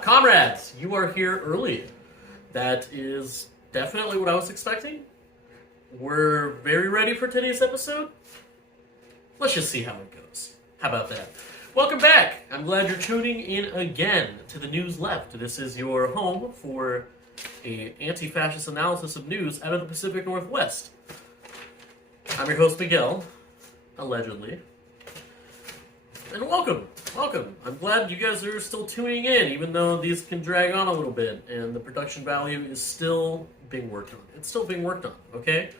Comrades, you are here early. That is definitely what I was expecting. We're very ready for today's episode. Let's just see how it goes. How about that? Welcome back. I'm glad you're tuning in again to the News Left. This is your home for an anti-fascist analysis of news out of the Pacific Northwest. I'm your host, Miguel, allegedly. And welcome. I'm glad you guys are still tuning in, even though these can drag on a little bit, and the production value is still being worked on. It's still being worked on, okay?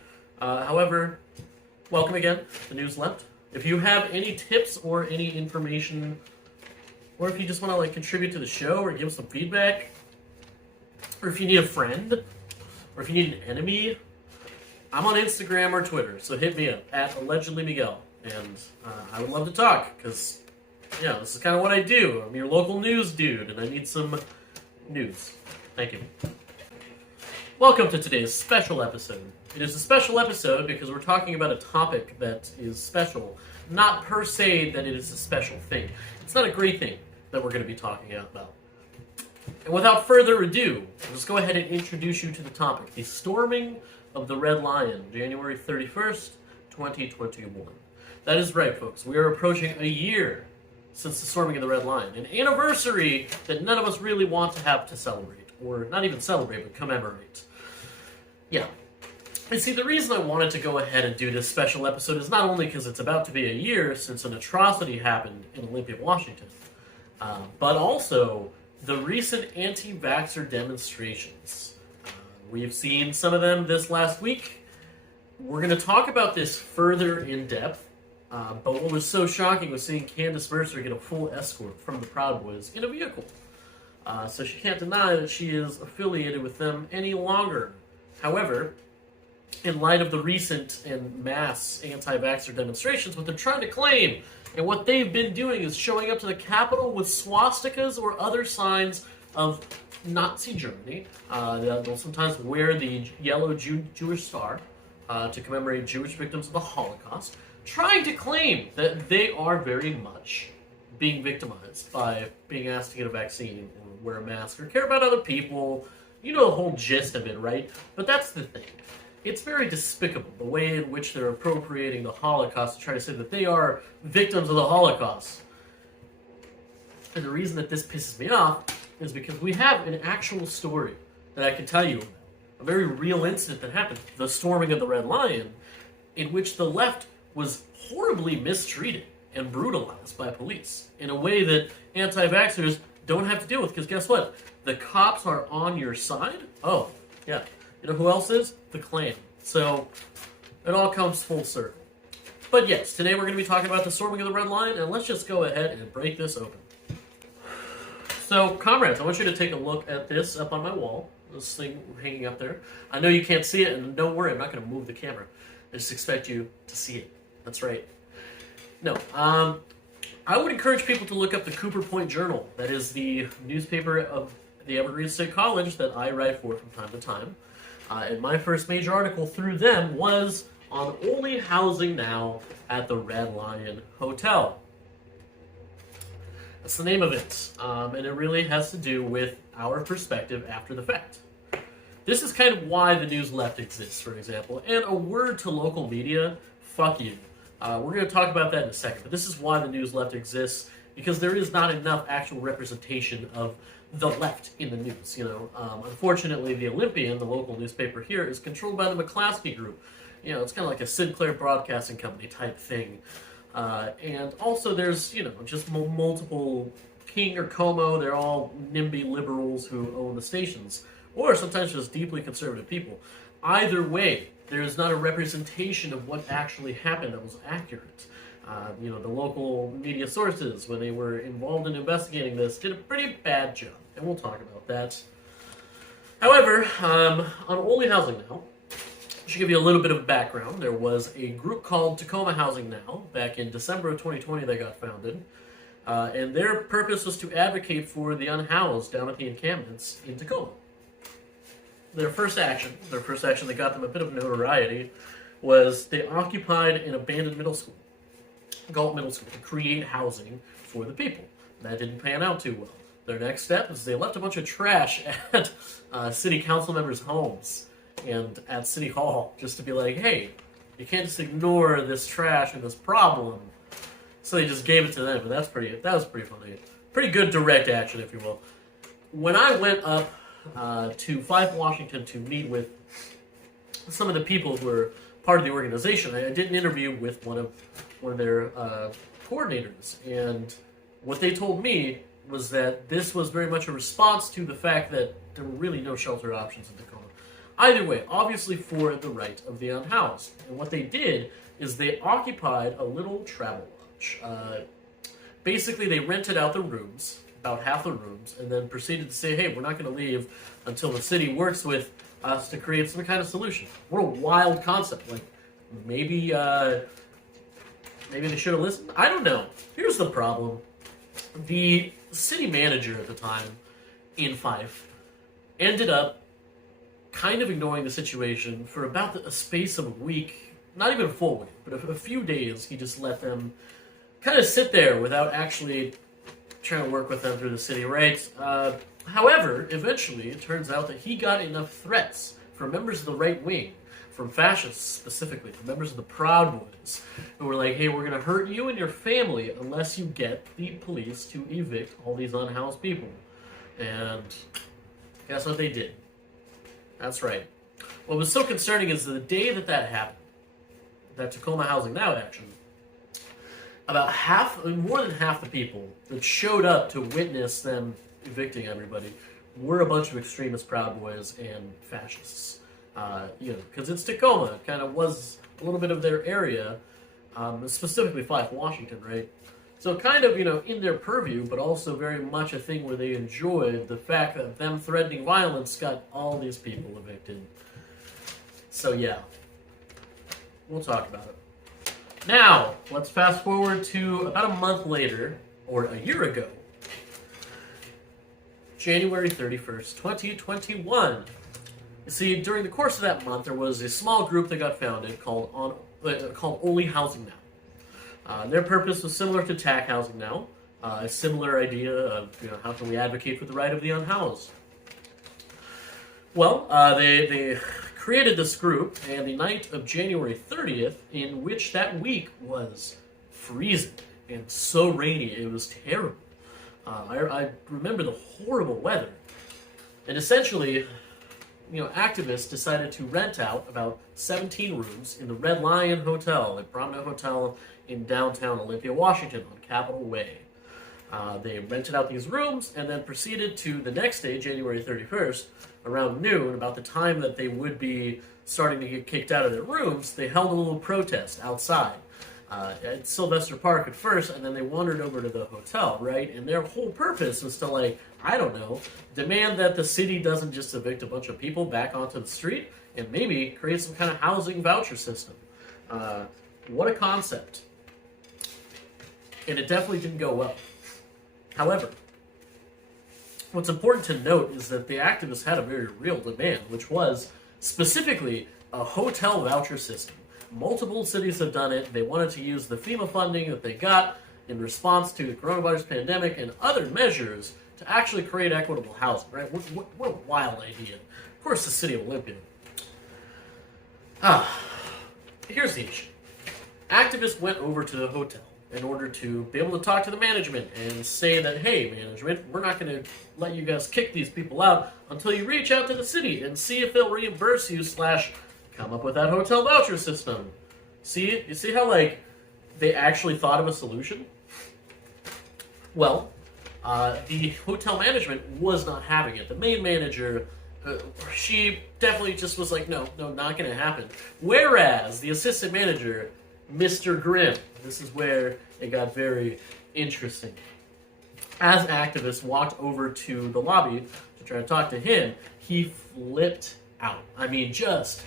However, welcome again, the News Left. If you have any tips or any information, or if you just want to contribute to the show or give some feedback, or if you need a friend, or if you need an enemy, I'm on Instagram or Twitter, so hit me up at AllegedlyMiguel, and I would love to talk, because this is kind of what I do. I'm your local news dude, and I need some news. Thank you. Welcome to today's special episode. It is a special episode because we're talking about a topic that is special, not per se that it is a special thing. It's not a great thing that we're going to be talking about. And without further ado, I'll just go ahead and introduce you to the topic. The storming of the Red Lion, January 31st, 2021. That is right, folks. We are approaching a year since the storming of the Red Lion. An anniversary that none of us really want to have to celebrate. Or not even celebrate, but commemorate. Yeah. And see, the reason I wanted to go ahead and do this special episode is not only because it's about to be a year since an atrocity happened in Olympia, Washington, but also the recent anti-vaxxer demonstrations. We've seen some of them this last week. We're going to talk about this further in depth. But what was so shocking was seeing Candace Mercer get a full escort from the Proud Boys in a vehicle. So she can't deny that she is affiliated with them any longer. However, in light of the recent and mass anti-vaxxer demonstrations, what they're trying to claim and what they've been doing is showing up to the Capitol with swastikas or other signs of Nazi Germany. They'll sometimes wear the yellow Jewish star to commemorate Jewish victims of the Holocaust, trying to claim that they are very much being victimized by being asked to get a vaccine and wear a mask or care about other people. You know the whole gist of it, right? But that's the thing. It's very despicable, the way in which they're appropriating the Holocaust to try to say that they are victims of the Holocaust. And the reason that this pisses me off is because we have an actual story that I can tell you about. A very real incident that happened, the storming of the Red Lion, in which the left was horribly mistreated and brutalized by police in a way that anti-vaxxers don't have to deal with, because guess what? The cops are on your side. Oh, yeah. You know who else is? The Klan. So it all comes full circle. But yes, today we're going to be talking about the storming of the Red Lion, and let's just go ahead and break this open. So, comrades, I want you to take a look at this up on my wall. This thing hanging up there. I know you can't see it, and don't worry, I'm not going to move the camera. I just expect you to see it. That's right. No, I would encourage people to look up the Cooper Point Journal. That is the newspaper of the Evergreen State College that I write for from time to time. And my first major article through them was on only housing now at the Red Lion Hotel. That's the name of it. And it really has to do with our perspective after the fact. This is kind of why the News Left exists, for example. And a word to local media, fuck you. We're going to talk about that in a second. But this is why the News Left exists, because there is not enough actual representation of the left in the news. Unfortunately, the Olympian, the local newspaper here, is controlled by the McClaskey Group. It's kind of like a Sinclair Broadcasting Company type thing. And also there's, just multiple King or Como. They're all NIMBY liberals who own the stations. Or sometimes just deeply conservative people. Either way, there is not a representation of what actually happened that was accurate. The local media sources, when they were involved in investigating this, did a pretty bad job, and we'll talk about that. However, on Only Housing Now, I should give you a little bit of background. There was a group called Tacoma Housing Now. Back in December of 2020, they got founded. And their purpose was to advocate for the unhoused down at the encampments in Tacoma. Their first action that got them a bit of notoriety, was they occupied an abandoned middle school, Galt Middle School, to create housing for the people. That didn't pan out too well. Their next step is they left a bunch of trash at city council members' homes and at City Hall just to be like, hey, you can't just ignore this trash and this problem. So they just gave it to them, and that was pretty funny. Pretty good direct action, if you will. When I went up to 5 Washington to meet with some of the people who were part of the organization, I did an interview with one of their coordinators, and what they told me was that this was very much a response to the fact that there were really no shelter options in Tacoma. Either way, obviously for the right of the unhoused. And what they did is they occupied a little travel lodge. Basically, they rented out the rooms, about half the rooms, and then proceeded to say, hey, we're not going to leave until the city works with us to create some kind of solution. What a wild concept. Like, maybe they should have listened? I don't know. Here's the problem. The city manager at the time in Fife ended up kind of ignoring the situation for about a space of a week, not even a full week, but a few days. He just let them kind of sit there without actually trying to work with them through the city, right? However, eventually, it turns out that he got enough threats from members of the right wing, from fascists specifically, from members of the Proud Boys, who were like, hey, we're going to hurt you and your family unless you get the police to evict all these unhoused people. And guess what they did? That's right. What was so concerning is the day that happened, that Tacoma Housing Now action, about more than half the people that showed up to witness them evicting everybody were a bunch of extremist Proud Boys and fascists. Because it's Tacoma, it kind of was a little bit of their area, specifically 5 Washington, right? So kind of, in their purview, but also very much a thing where they enjoyed the fact that them threatening violence got all these people evicted. So yeah, we'll talk about it. Now, let's fast forward to about a month later, or a year ago, January 31st, 2021. You see, during the course of that month, there was a small group that got founded called Only Housing Now. Their purpose was similar to TAC Housing Now, a similar idea of how can we advocate for the right of the unhoused. Well, they created this group, and the night of January 30th, in which that week was freezing and so rainy, it was terrible. I remember the horrible weather, and essentially, activists decided to rent out about 17 rooms in the Red Lion Hotel, a prominent hotel in downtown Olympia, Washington, on Capitol Way. They rented out these rooms and then proceeded to the next day, January 31st, around noon, about the time that they would be starting to get kicked out of their rooms. They held a little protest outside at Sylvester Park at first, and then they wandered over to the hotel, right? And their whole purpose was to, demand that the city doesn't just evict a bunch of people back onto the street and maybe create some kind of housing voucher system. What a concept. And it definitely didn't go well. However, what's important to note is that the activists had a very real demand, which was specifically a hotel voucher system. Multiple cities have done it. They wanted to use the FEMA funding that they got in response to the coronavirus pandemic and other measures to actually create equitable housing, right? What a wild idea. Of course, the city of Olympia. Here's the issue. Activists went over to the hotel in order to be able to talk to the management and say that, hey, management, we're not going to let you guys kick these people out until you reach out to the city and see if they'll reimburse you / come up with that hotel voucher system. You see how, they actually thought of a solution? Well, the hotel management was not having it. The main manager, she definitely just was like, no, not going to happen. Whereas the assistant manager, Mr. Grimm, this is where it got very interesting. As activists walked over to the lobby to try to talk to him, he flipped out. I mean, just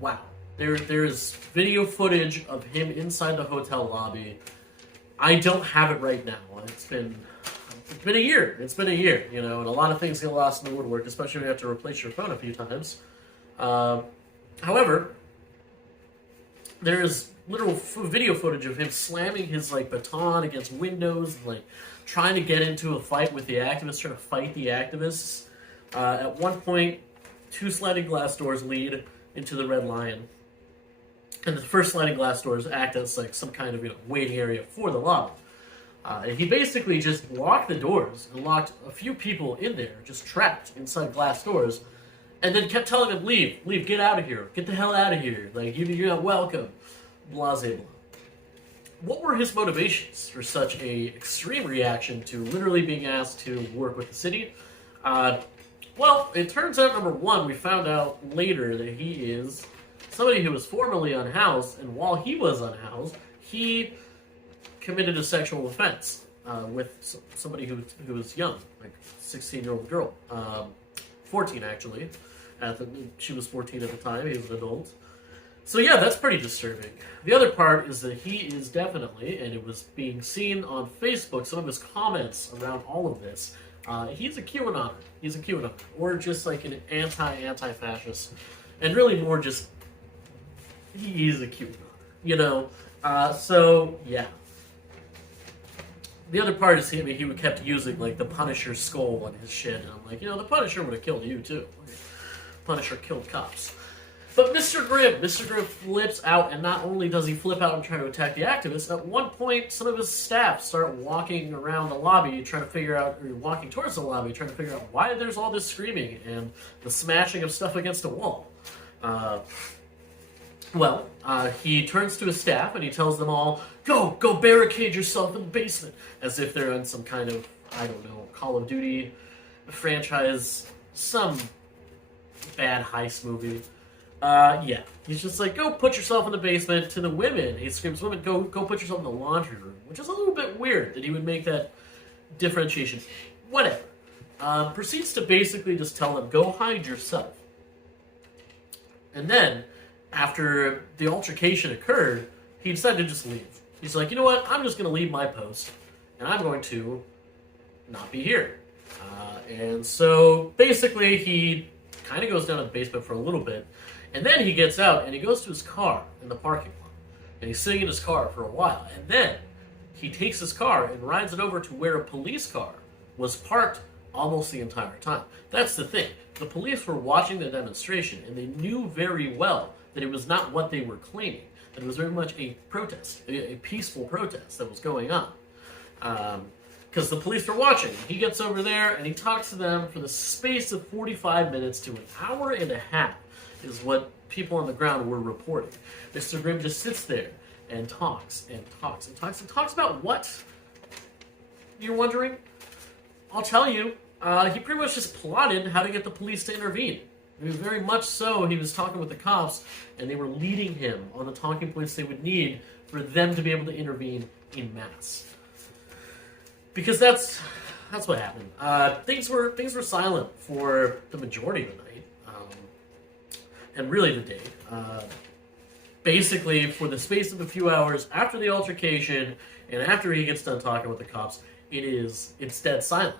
wow. There's video footage of him inside the hotel lobby. I don't have it right now. It's been a year. It's been a year, and a lot of things get lost in the woodwork, especially when you have to replace your phone a few times. However, there is literal video footage of him slamming his like baton against windows and like trying to get into a fight with the activists, trying to fight the activists. At one point, 2 sliding glass doors lead into the Red Lion, and the first sliding glass doors act as like some kind of waiting area for the lobby. And he basically just locked the doors and locked a few people in there, just trapped inside glass doors, and then kept telling them, leave, get out of here, get the hell out of here, like, you're not welcome, blah, blah, blah. What were his motivations for such a extreme reaction to literally being asked to work with the city? Well, it turns out, number one, we found out later that he is somebody who was formerly unhoused, and while he was unhoused, he committed a sexual offense with somebody who was young, like a 16-year-old girl. 14, actually. She was 14 at the time. He was an adult. So yeah, that's pretty disturbing. The other part is that he is definitely, and it was being seen on Facebook, some of his comments around all of this, he's a QAnon. He's a QAnon. Or just like an anti-fascist. And really more just, he is a QAnon. So yeah. The other part is he kept using like the Punisher skull on his shit, and I'm like, the Punisher would have killed you too. Punisher killed cops. But Mr. Grimm flips out, and not only does he flip out and try to attack the activists, at one point some of his staff start walking around the lobby walking towards the lobby trying to figure out why there's all this screaming and the smashing of stuff against a wall. He turns to his staff and he tells them all, go barricade yourself in the basement, as if they're in some kind of, I don't know, Call of Duty franchise, some bad heist movie. He's just like, go put yourself in the basement. To the women, he screams, women, go put yourself in the laundry room, which is a little bit weird that he would make that differentiation. Whatever. Proceeds to basically just tell them, go hide yourself. And then, after the altercation occurred, he decided to just leave. He's like, you know what, I'm just going to leave my post, and I'm going to not be here. And so, basically, he kind of goes down to the basement for a little bit, and then he gets out, and he goes to his car in the parking lot. And he's sitting in his car for a while, and then he takes his car and rides it over to where a police car was parked almost the entire time. That's the thing. The police were watching the demonstration, and they knew very well that it was not what they were claiming. That it was very much a protest, a peaceful protest that was going on. Because the police were watching. He gets over there, and he talks to them for the space of 45 minutes to an hour and a half, is what people on the ground were reporting. Mr. Grimm just sits there and talks and talks and talks and talks about what? You're wondering? I'll tell you. He pretty much just plotted how to get the police to intervene. I mean, very much so, he was talking with the cops, and they were leading him on the talking points they would need for them to be able to intervene in mass. Because that's what happened. Things were silent for the majority of the night, and really the day. Basically, for the space of a few hours after the altercation, and after he gets done talking with the cops, it's dead silent.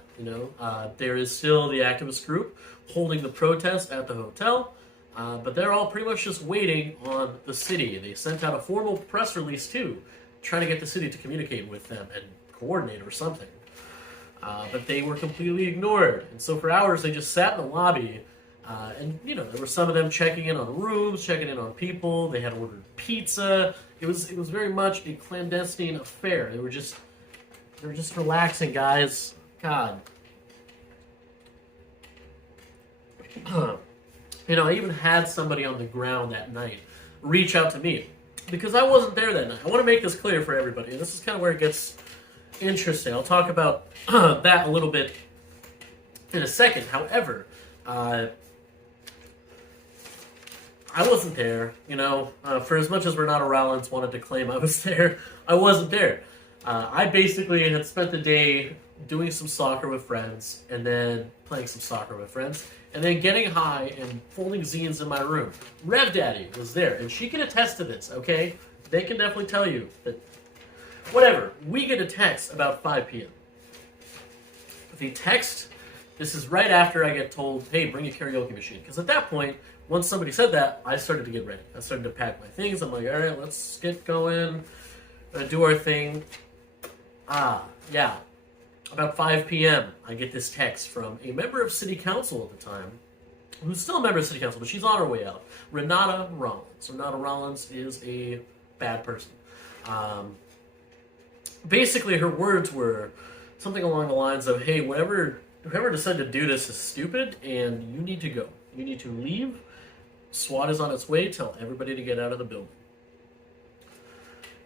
There is still the activist group holding the protest at the hotel, but they're all pretty much just waiting on the city. They sent out a formal press release too, trying to get the city to communicate with them and coordinate or something. But they were completely ignored, and so for hours they just sat in the lobby. And there were some of them checking in on rooms, checking in on people. They had ordered pizza. It was very much a clandestine affair. They were just relaxing, guys. God. I even had somebody on the ground that night reach out to me because I wasn't there that night. I want to make this clear for everybody. And this is kind of where it gets interesting. I'll talk about that a little bit in a second. However, I wasn't there, for as much as Renato Rollins wanted to claim I was there, I wasn't there. I basically had spent the day doing some soccer with friends, and then playing some soccer with friends, and then getting high and folding zines in my room. Rev Daddy was there, and she can attest to this, okay? They can definitely tell you that, whatever, we get a text about 5 p.m. The text, this is right after I get told, hey, bring a karaoke machine. Because at that point, once somebody said that, I started to get ready. I started to pack my things. I'm like, all right, let's get going, do our thing. Yeah. About 5 p.m., I get this text from a member of City Council at the time, who's still a member of City Council, but she's on her way out. Renata Rollins. Renata Rollins is a bad person. Basically, her words were something along the lines of, hey, whoever decided to do this is stupid, and you need to go. You need to leave. SWAT is on its way. Tell everybody to get out of the building.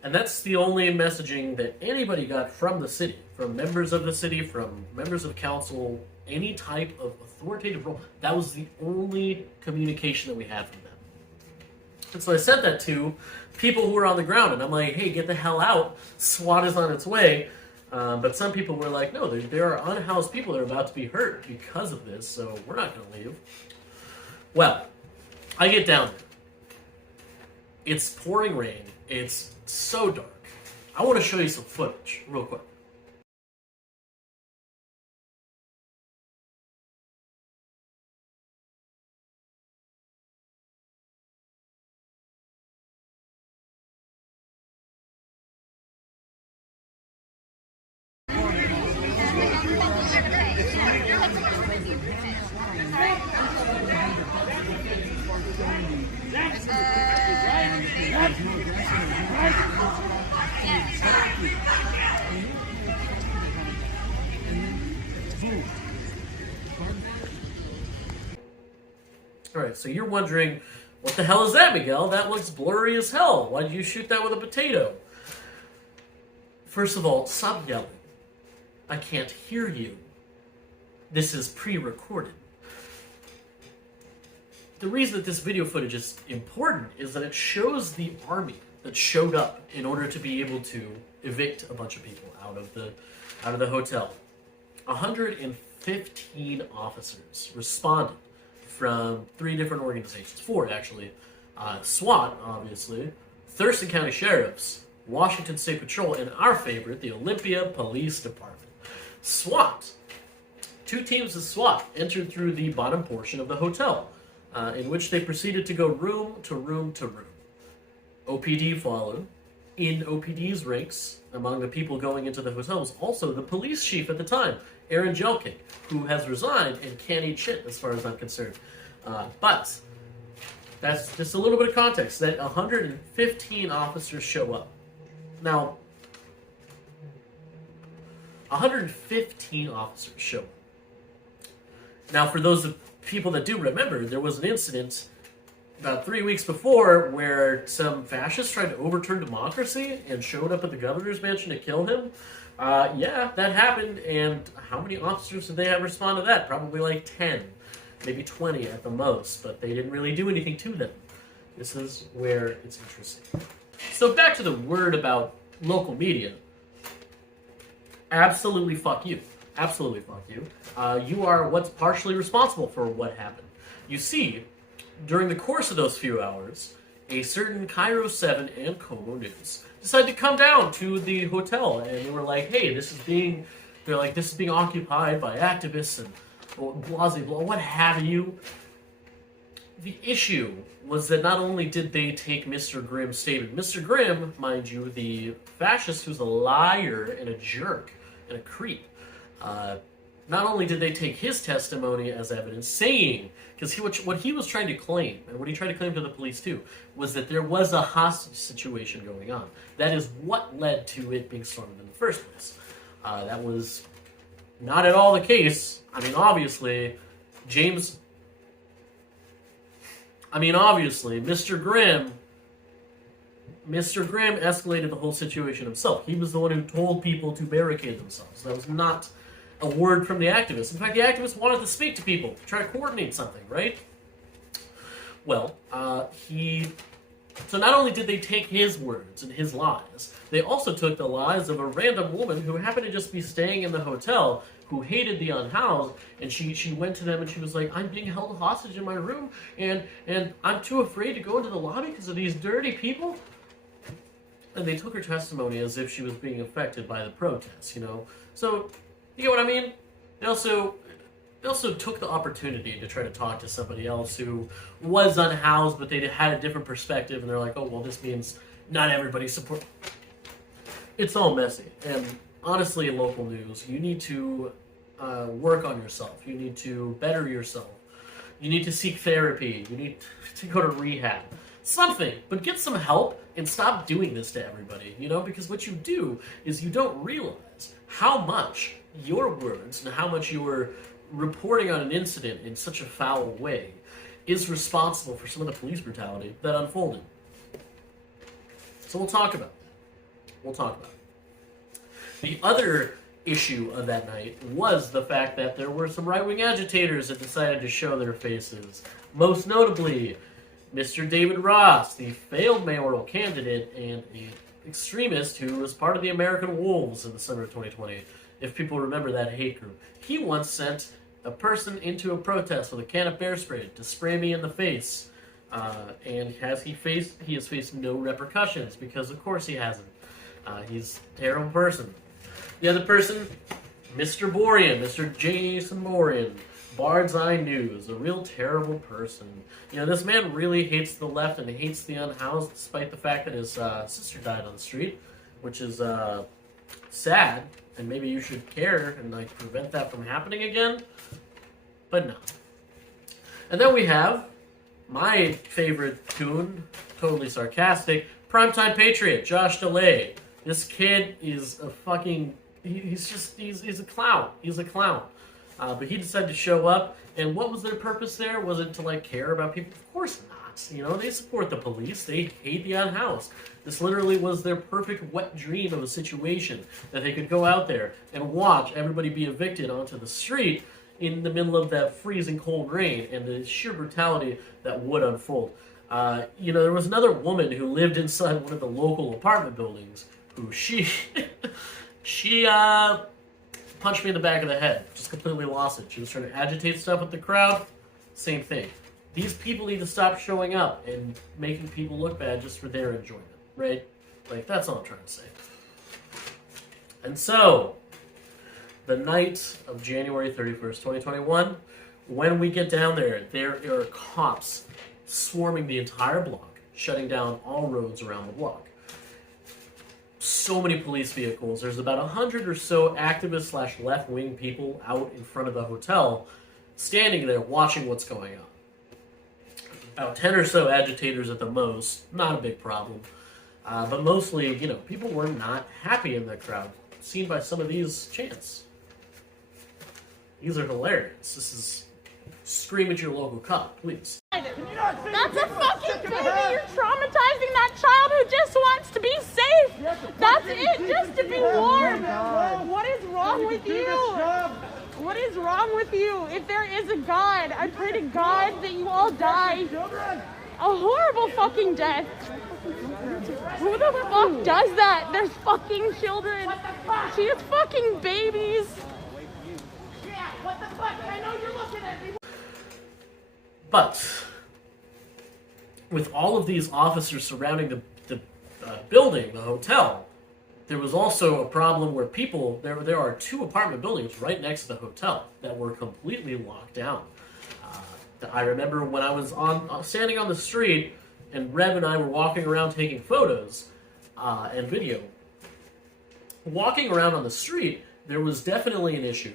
And that's the only messaging that anybody got from the city, from members of the city, from members of council, any type of authoritative role. That was the only communication that we had from them. And so I sent that to people who were on the ground, and I'm like, hey, get the hell out. SWAT is on its way. But some people were like, no, there are unhoused people that are about to be hurt because of this, so we're not going to leave. Well, I get down there. It's pouring rain. It's so dark. I want to show you some footage real quick. Alright, so you're wondering, what the hell is that, Miguel? That looks blurry as hell. Why did you shoot that with a potato? First of all, stop yelling. I can't hear you. This is pre-recorded. The reason that this video footage is important is that it shows the army that showed up in order to be able to evict a bunch of people out of the hotel. 115 officers responded from 3 different organizations, 4 actually. SWAT, obviously, Thurston County Sheriffs, Washington State Patrol, and our favorite, the Olympia Police Department. SWAT. 2 teams of SWAT entered through the bottom portion of the hotel, in which they proceeded to go room to room to room. OPD followed. In OPD's ranks, among the people going into the hotel, was also the police chief at the time, Aaron Jelking, who has resigned and can't eat shit as far as I'm concerned. But that's just a little bit of context, that 115 officers show up. Now, 115 officers show up. Now, for those people that do remember, there was an incident about 3 weeks before where some fascists tried to overturn democracy and showed up at the governor's mansion to kill him. Yeah, that happened, and how many officers did they have respond to that? Probably like 10, maybe 20 at the most, but they didn't really do anything to them. This is where it's interesting. So back to the word about local media. Absolutely fuck you. Absolutely fuck you. You are what's partially responsible for what happened. You see, during the course of those few hours, a certain Cairo 7 and Como News decided to come down to the hotel, and they were like, hey, this is being occupied by activists and blah, blah, blah, what have you. The issue was that not only did they take Mr. Grimm's statement, Mr. Grimm, mind you, the fascist who's a liar and a jerk and a creep, not only did they take his testimony as evidence, saying, because what he was trying to claim, and what he tried to claim to the police too, was that there was a hostage situation going on. That is what led to it being stormed in the first place. That was not at all the case. Obviously, Mr. Grimm escalated the whole situation himself. He was the one who told people to barricade themselves. That was not a word from the activists. In fact, the activists wanted to speak to people, to try to coordinate something, right? Well, so not only did they take his words and his lies, they also took the lies of a random woman who happened to just be staying in the hotel, who hated the unhoused, and she went to them and she was like, I'm being held hostage in my room, and I'm too afraid to go into the lobby because of these dirty people. And they took her testimony as if she was being affected by the protests, So, you get what I mean? They also, They also took the opportunity to try to talk to somebody else who was unhoused, but they had a different perspective, and they're like, oh, well, this means not everybody support. It's all messy. And honestly, in local news, you need to work on yourself. You need to better yourself. You need to seek therapy. You need to go to rehab. Something, but get some help and stop doing this to everybody, because what you do is you don't realize how much your words and how much your reporting on an incident in such a foul way is responsible for some of the police brutality that unfolded. So we'll talk about that. The other issue of that night was the fact that there were some right-wing agitators that decided to show their faces. Most notably, Mr. David Ross, the failed mayoral candidate and an extremist who was part of the American Wolves in the summer of 2020, if people remember that hate group. He once sent a person into a protest with a can of bear spray to spray me in the face. And he has faced no repercussions, because of course he hasn't. He's a terrible person. The other person, Mr. Borean, Mr. Jason Borean, Bard's Eye News, a real terrible person. This man really hates the left and hates the unhoused, despite the fact that his sister died on the street, which is sad, and maybe you should care and prevent that from happening again, but no. And then we have my favorite coon, totally sarcastic, primetime patriot, Josh DeLay. This kid is a fucking... He's a clown. He's a clown. But he decided to show up, and what was their purpose there? Was it to, care about people? Of course not. They support the police. They hate the unhoused. This literally was their perfect wet dream of a situation, that they could go out there and watch everybody be evicted onto the street in the middle of that freezing cold rain, and the sheer brutality that would unfold. There was another woman who lived inside one of the local apartment buildings who she punched me in the back of the head. Just completely lost it. She was trying to agitate stuff with the crowd. Same thing. These people need to stop showing up and making people look bad just for their enjoyment, right? That's all I'm trying to say. And so, the night of January 31st, 2021, when we get down there are cops swarming the entire block, shutting down all roads around the block. So many police vehicles. There's about 100 or so activist / left-wing people out in front of the hotel, standing there watching what's going on. About 10 or so agitators at the most. Not a big problem. But mostly, people were not happy in the crowd, seen by some of these chants. These are hilarious. This is scream at your local cop, please. That's a fucking baby. You're traumatizing that child who just wants to be safe. That's it, just to be warm. What is wrong with you? What is wrong with you? If there is a God, I pray to God that you all die a horrible fucking death. Who the fuck does that? There's fucking children. She has fucking babies. Yeah, what the fuck? I know you're looking at me. But with all of these officers surrounding the building, the hotel, there was also a problem where there are 2 apartment buildings right next to the hotel that were completely locked down. I remember when I was standing on the street, and Rev and I were walking around taking photos and video. Walking around on the street, there was definitely an issue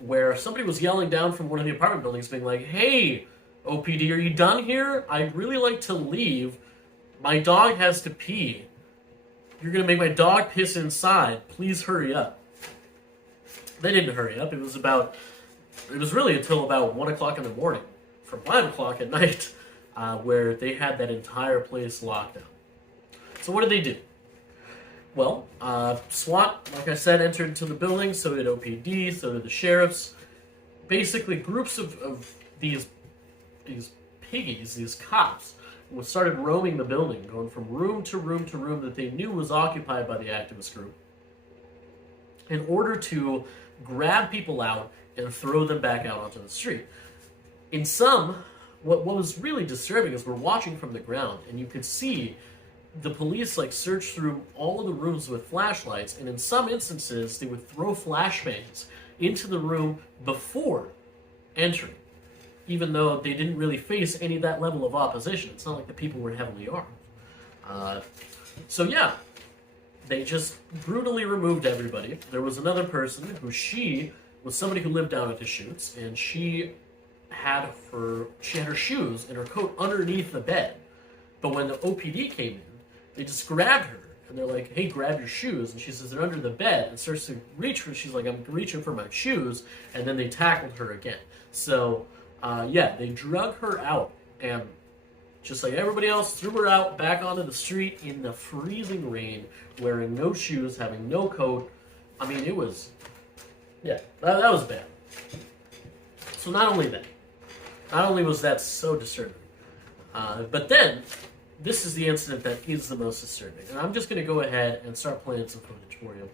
where somebody was yelling down from one of the apartment buildings, being like, "Hey, OPD, are you done here? I'd really like to leave. My dog has to pee. You're going to make my dog piss inside. Please hurry up." They didn't hurry up. It was really until about 1 o'clock in the morning, from 5 o'clock at night, where they had that entire place locked down. So what did they do? Well, SWAT, like I said, entered into the building, so did OPD, so did the sheriffs. Basically, groups of these piggies, these cops, started roaming the building, going from room to room to room that they knew was occupied by the activist group, in order to grab people out and throw them back out onto the street. In some, what was really disturbing is we're watching from the ground, and you could see the police search through all of the rooms with flashlights, and in some instances they would throw flashbangs into the room before entering, even though they didn't really face any of that level of opposition. It's not like the people were heavily armed. So yeah, they just brutally removed everybody. There was another person who she was somebody who lived down at the chutes, and she had her shoes and her coat underneath the bed. But when the OPD came in, they just grabbed her, and they're like, hey, grab your shoes. And she says, they're under the bed, and starts to reach for, she's like, I'm reaching for my shoes, and then they tackled her again. So, yeah, they drug her out, and just like everybody else, threw her out back onto the street in the freezing rain, wearing no shoes, having no coat. I mean, it was, yeah, that was bad. So not only was that so disturbing, but then this is the incident that is the most disturbing. And I'm just going to go ahead and start playing some footage for you.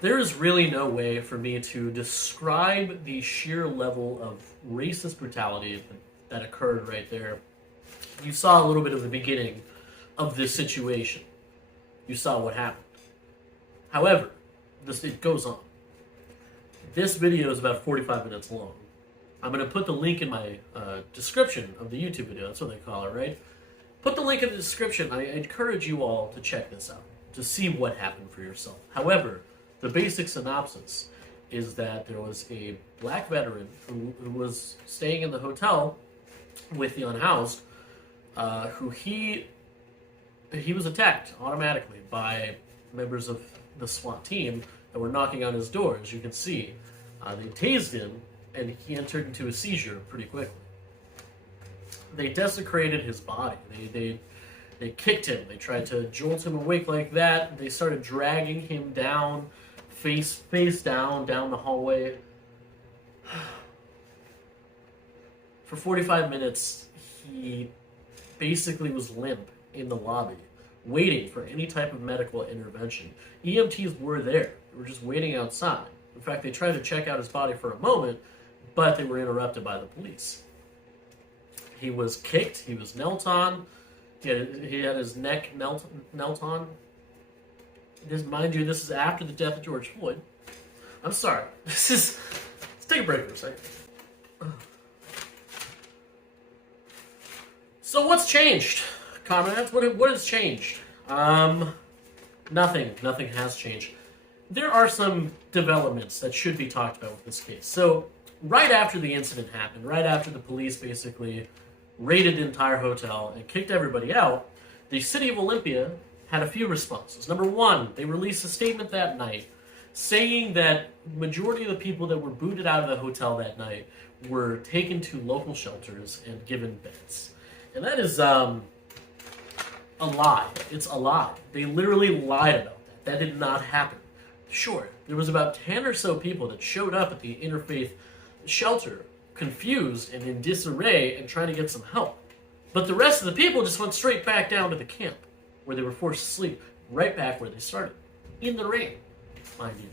There is really no way for me to describe the sheer level of racist brutality that occurred right there. You saw a little bit of the beginning of this situation. You saw what happened. However, it goes on. This video is about 45 minutes long. I'm going to put the link in my description of the YouTube video. That's what they call it, right? Put the link in the description. I encourage you all to check this out, to see what happened for yourself. However, the basic synopsis is that there was a black veteran who was staying in the hotel with the unhoused, who he was attacked automatically by members of the SWAT team that were knocking on his door. As you can see, they tased him, and he entered into a seizure pretty quickly. They desecrated his body. They kicked him. They tried to jolt him awake like that. They started dragging him down, face down the hallway. For 45 minutes, he basically was limp in the lobby, waiting for any type of medical intervention. EMTs were there. They were just waiting outside. In fact, they tried to check out his body for a moment, but they were interrupted by the police. He was kicked. He was knelt on. He had his neck knelt on. Mind you, this is after the death of George Floyd. I'm sorry. Let's take a break for a second. So what's changed, comrades? What has changed? Nothing. Nothing has changed. There are some developments that should be talked about with this case. So right after the incident happened, right after the police basically raided the entire hotel and kicked everybody out, the city of Olympia had a few responses. Number one, they released a statement that night saying that the majority of the people that were booted out of the hotel that night were taken to local shelters and given beds. And that is a lie. It's a lie. They literally lied about that. That did not happen. Sure, there was about 10 or so people that showed up at the interfaith shelter, confused and in disarray and trying to get some help. But the rest of the people just went straight back down to the camp, where they were forced to sleep, right back where they started, in the rain, mind you.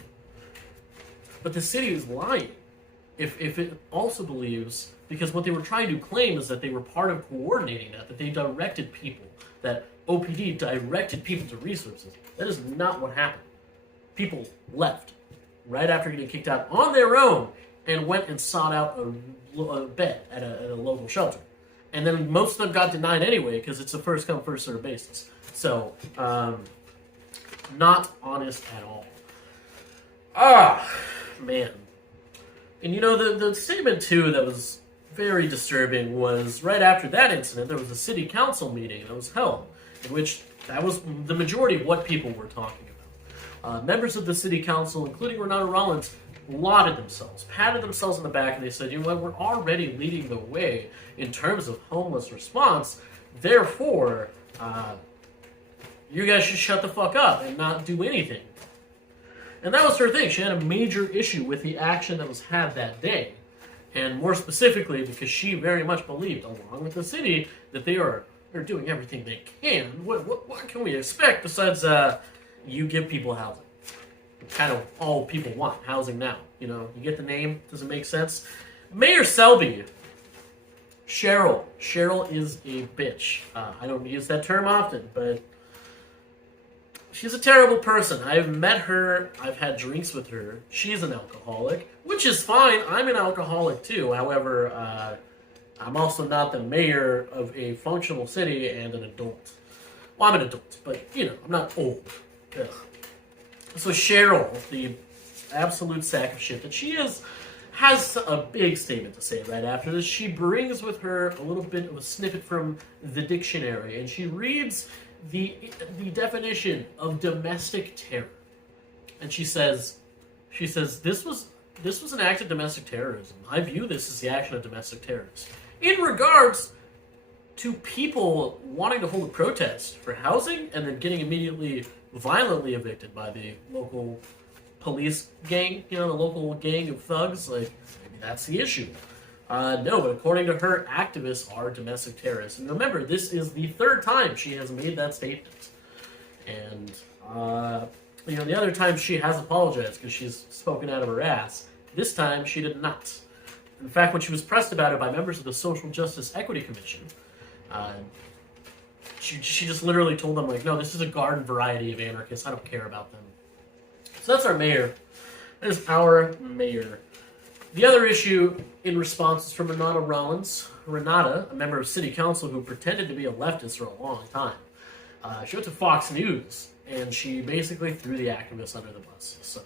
But the city is lying if it also believes, because what they were trying to claim is that they were part of coordinating that they directed people, that OPD directed people to resources. That is not what happened. People left right after getting kicked out on their own and went and sought out a bed at a local shelter. And then most of them got denied anyway because it's a first come, first served basis. So, not honest at all. Man. And you know, the statement too that was very disturbing was right after that incident, there was a city council meeting that was held, in which that was the majority of what people were talking about. Members of the city council, including Renata Rollins, lauded themselves, patted themselves on the back, and they said, you know what, we're already leading the way in terms of homeless response. Therefore, you guys should shut the fuck up and not do anything. And that was her thing. She had a major issue with the action that was had that day. And more specifically, because she very much believed, along with the city, that they're doing everything they can. What can we expect besides you give people housing? Kind of all people want, housing now. You know, you get the name? Does it make sense? Mayor Selby, Cheryl. Cheryl is a bitch. I don't use that term often, but she's a terrible person. I've met her. I've had drinks with her. She's an alcoholic, which is fine. I'm an alcoholic too. However, I'm also not the mayor of a functional city and an adult. Well, I'm an adult, but, you know, I'm not old. Ugh. So Cheryl, the absolute sack of shit that she is, has a big statement to say right after this. She brings with her a little bit of a snippet from the dictionary, and she reads the definition of domestic terror. And she says, this was an act of domestic terrorism. I view this as the action of domestic terrorists. In regards to people wanting to hold a protest for housing and then getting immediately violently evicted by the local police gang, you know, the local gang of thugs, like, maybe that's the issue. No, but according to her, activists are domestic terrorists. And remember, this is the third time she has made that statement. And, you know, the other time she has apologized because she's spoken out of her ass. This time, she did not. In fact, when she was pressed about it by members of the Social Justice Equity Commission, she just literally told them, like, no, this is a garden variety of anarchists. I don't care about them. So that's our mayor. That is our mayor. The other issue in response is from Renata Rollins. Renata, a member of city council who pretended to be a leftist for a long time. She went to Fox News, and she basically threw the activists under the bus. So,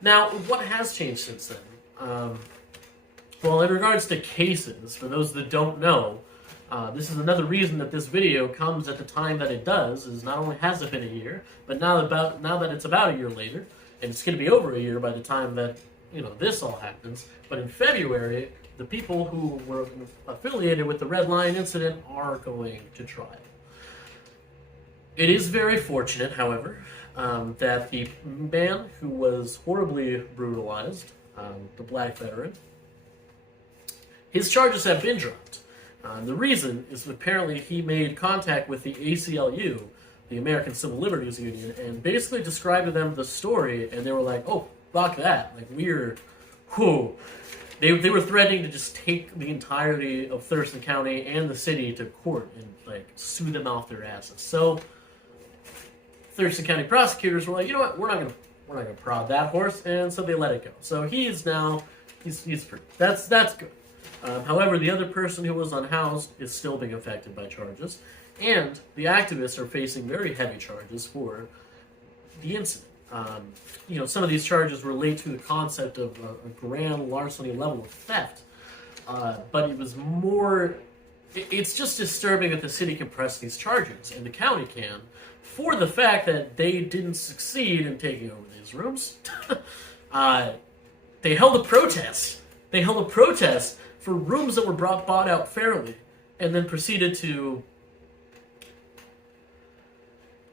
now, what has changed since then? Well, in regards to cases, for those that don't know, this is another reason that this video comes at the time that it does, is not only has it been a year, but now that it's about a year later, and it's going to be over a year by the time that, you know, this all happens, but in February, the people who were affiliated with the Red Lion incident are going to trial. It is very fortunate, however, that the man who was horribly brutalized, the black veteran, his charges have been dropped. The reason is that apparently he made contact with the ACLU, the American Civil Liberties Union, and basically described to them the story, and they were like, oh, fuck that. Like, They were threatening to just take the entirety of Thurston County and the city to court and, like, sue them off their asses. So, Thurston County prosecutors were like, you know what, we're not gonna prod that horse, and so they let it go. So he's free. That's good. However, the other person who was unhoused is still being affected by charges, and the activists are facing very heavy charges for the incident. You know, some of these charges relate to the concept of a grand larceny level of theft, but it was more. It's just disturbing that the city can press these charges, and the county can, for the fact that they didn't succeed in taking over these rooms. They held a protest. They held a protest for rooms that were bought out fairly, and then proceeded to,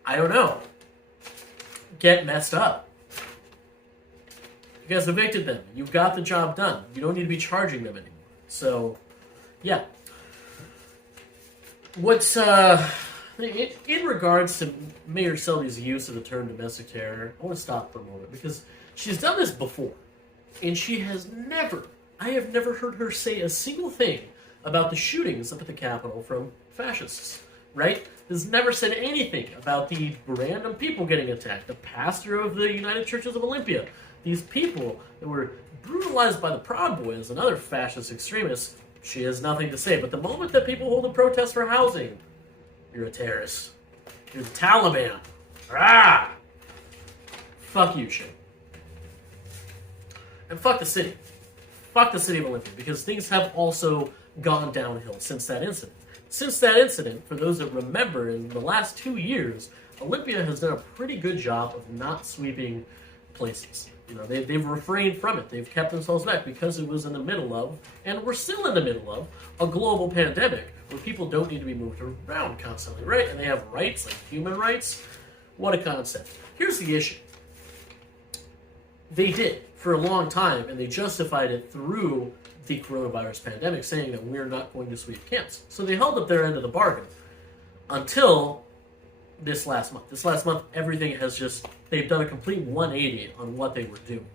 I don't know, get messed up. You guys evicted them. You got the job done. You don't need to be charging them anymore. So, yeah. What's, in regards to Mayor Selby's use of the term domestic terror, I want to stop for a moment, because she's done this before, and I have never heard her say a single thing about the shootings up at the Capitol from fascists, right? Has never said anything about the random people getting attacked, the pastor of the United Churches of Olympia, these people that were brutalized by the Proud Boys and other fascist extremists. She has nothing to say. But the moment that people hold a protest for housing, you're a terrorist. You're the Taliban. Ah! Fuck you, shit. And fuck the city. Fuck the city of Olympia, because things have also gone downhill since that incident. Since that incident, for those that remember, in the last 2 years, Olympia has done a pretty good job of not sweeping places. You know, they've refrained from it. They've kept themselves back because it was in the middle of, and we're still in the middle of, a global pandemic where people don't need to be moved around constantly, right? And they have rights, like human rights. What a concept. Here's the issue. They did for a long time, and they justified it through the coronavirus pandemic, saying that we're not going to sweep camps. So they held up their end of the bargain until this last month. This last month, everything has just, they've done a complete 180 on what they were doing.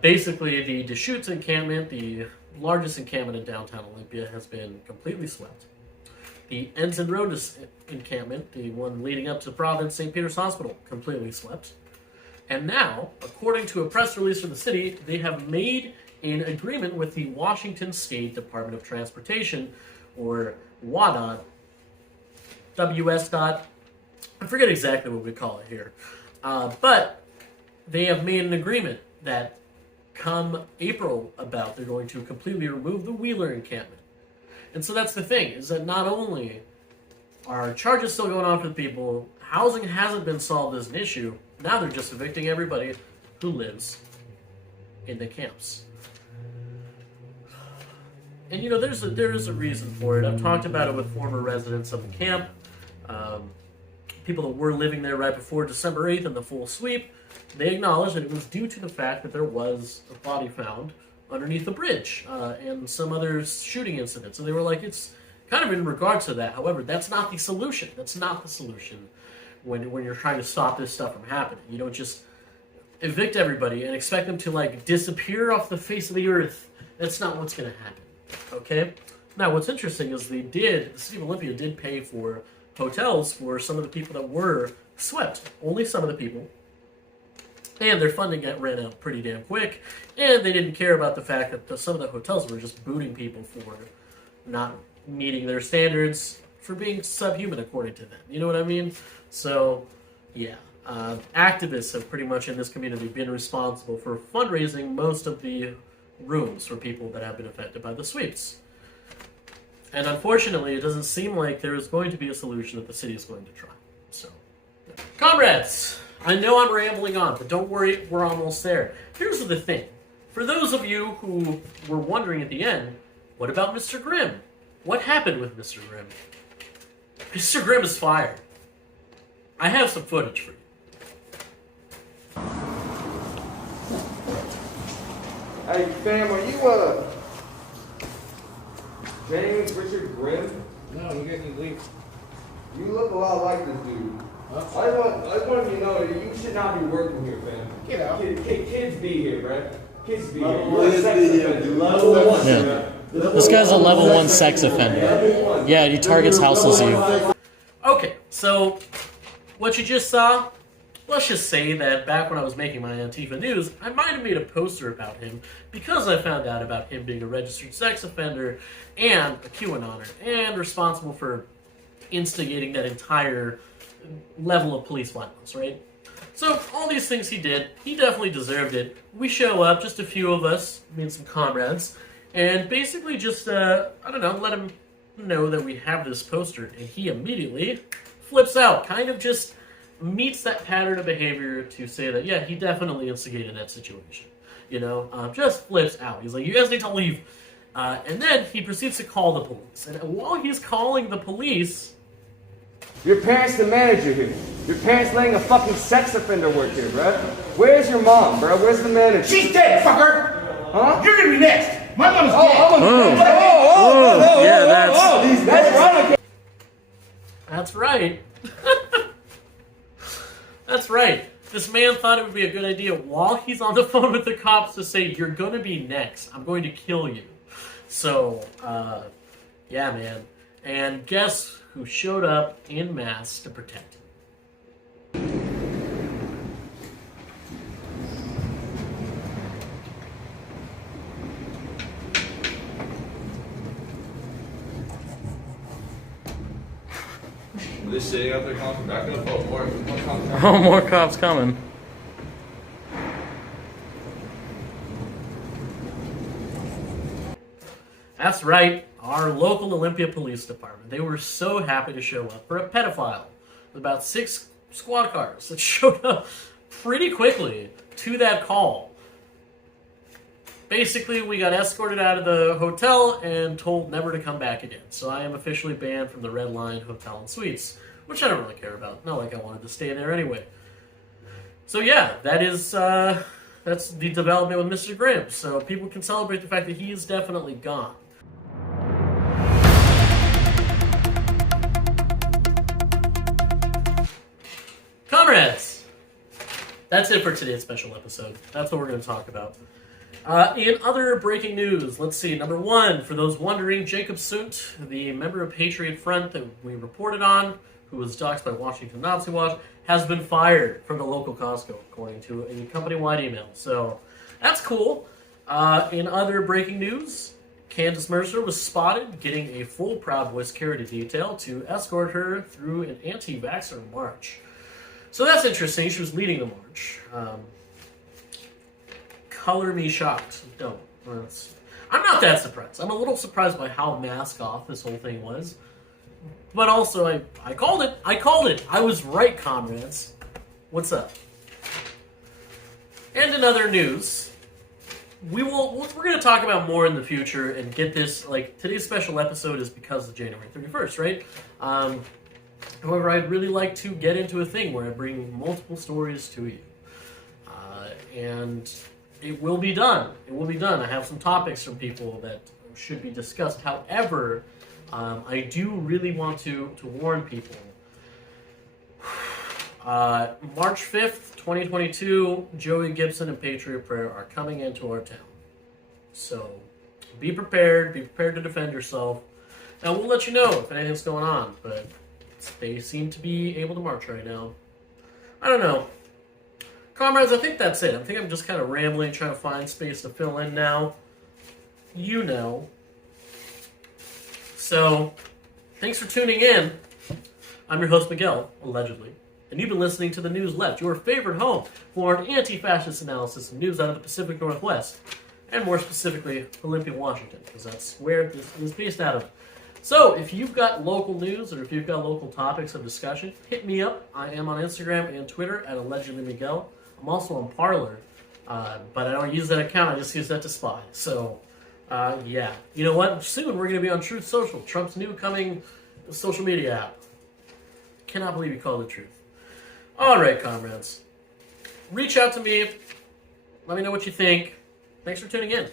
Basically, the Deschutes encampment, the largest encampment in downtown Olympia, has been completely swept. The Ensign Road encampment, the one leading up to Providence St. Peter's Hospital, completely swept. And now, according to a press release from the city, they have made an agreement with the Washington State Department of Transportation, or WSDOT, I forget exactly what we call it here. But they have made an agreement that come April they're going to completely remove the Wheeler encampment. And so that's the thing, is that not only are charges still going on for the people, housing hasn't been solved as an issue, now they're just evicting everybody who lives in the camps. And you know, there is a reason for it. I've talked about it with former residents of the camp, people that were living there right before December 8th and the full sweep. They acknowledged that it was due to the fact that there was a body found underneath the bridge and some other shooting incidents. And they were like, it's kind of in regards to that. However, that's not the solution. That's not the solution when you're trying to stop this stuff from happening. You don't just evict everybody and expect them to like disappear off the face of the earth. That's not what's going to happen. Okay? Now, what's interesting is the city of Olympia did pay for hotels for some of the people that were swept. Only some of the people. And their funding ran out pretty damn quick. And they didn't care about the fact that some of the hotels were just booting people for not meeting their standards, for being subhuman according to them. You know what I mean? So, yeah. Activists have pretty much in this community been responsible for fundraising most of the rooms for people that have been affected by the sweeps. And unfortunately, it doesn't seem like there is going to be a solution that the city is going to try. So, yeah. Comrades, I know I'm rambling on, but don't worry, we're almost there. Here's the thing. For those of you who were wondering at the end, what about Mr. Grimm? What happened with Mr. Grimm? Mr. Grimm is fired. I have some footage for you. Hey, fam, are you, James Richard Grimm? No, you guys need to leave. You look a lot like this dude. Huh? I want you to know that you should not be working here, fam. Get out. Kids be here, right? Kids be here. Kids be here, dude. Level one. Yeah. This guy's a level 1 sex offender. Yeah, he targets houseless youth. Okay, so what you just saw, let's just say that back when I was making my Antifa news, I might have made a poster about him because I found out about him being a registered sex offender and a QAnoner and responsible for instigating that entire level of police violence, right? So all these things he did, he definitely deserved it. We show up, just a few of us, me and some comrades, and basically just, I don't know, let him know that we have this poster, and he immediately flips out, kind of just meets that pattern of behavior to say that, yeah, he definitely instigated that situation. You know, just flips out. He's like, you guys need to leave. And then he proceeds to call the police. And while he's calling the police... Your parents the manager here. Your parents letting a fucking sex offender work here, bro. Where's your mom, bro? Where's the manager? She's dead, fucker! Huh? You're gonna be next! My mom's dead! Yeah, That's Veronica. That's right. That's right. This man thought it would be a good idea while he's on the phone with the cops to say, you're going to be next. I'm going to kill you. So, yeah, man. And guess who showed up en masse to protect him? They're sitting out there calling for backup. Oh, more cops. Oh, more cops coming. That's right, our local Olympia Police Department. They were so happy to show up for a pedophile. About 6 squad cars that showed up pretty quickly to that call. Basically, we got escorted out of the hotel and told never to come back again. So I am officially banned from the Red Line Hotel and Suites, which I don't really care about. Not like I wanted to stay there anyway. So yeah, that's the development with Mr. Grimm. So people can celebrate the fact that he is definitely gone. Comrades, that's it for today's special episode. That's what we're going to talk about. In other breaking news, let's see. Number one, for those wondering, Jacob Sunt, the member of Patriot Front that we reported on, who was doxxed by Washington Nazi Watch, has been fired from the local Costco, according to a company-wide email. So that's cool. In other breaking news, Candace Mercer was spotted getting a full Proud Boys security detail to escort her through an anti-vaxxer march. So that's interesting. She was leading the march. Color me shocked. Don't. I'm not that surprised. I'm a little surprised by how mask off this whole thing was. But also, I called it. I called it. I was right, comrades. What's up? And in other news, we're going to talk about more in the future and get this, like, today's special episode is because of January 31st, right? However, I'd really like to get into a thing where I bring multiple stories to you. And it will be done. It will be done. I have some topics from people that should be discussed. However, I do really want to warn people. March 5th, 2022, Joey Gibson and Patriot Prayer are coming into our town. So be prepared. Be prepared to defend yourself. Now, we'll let you know if anything's going on, but they seem to be able to march right now. I don't know. Comrades, I think that's it. I think I'm just kind of rambling, trying to find space to fill in now. You know. So, thanks for tuning in. I'm your host, Miguel, allegedly. And you've been listening to The News Left, your favorite home for an anti-fascist analysis of news out of the Pacific Northwest. And more specifically, Olympia, Washington, because that's where this is based out of. So, if you've got local news or if you've got local topics of discussion, hit me up. I am on Instagram and Twitter at allegedlymiguel. I'm also on Parler, but I don't use that account. I just use that to spy. So, yeah. You know what? Soon we're going to be on Truth Social, Trump's new coming social media app. Cannot believe you called it Truth. All right, comrades. Reach out to me. Let me know what you think. Thanks for tuning in.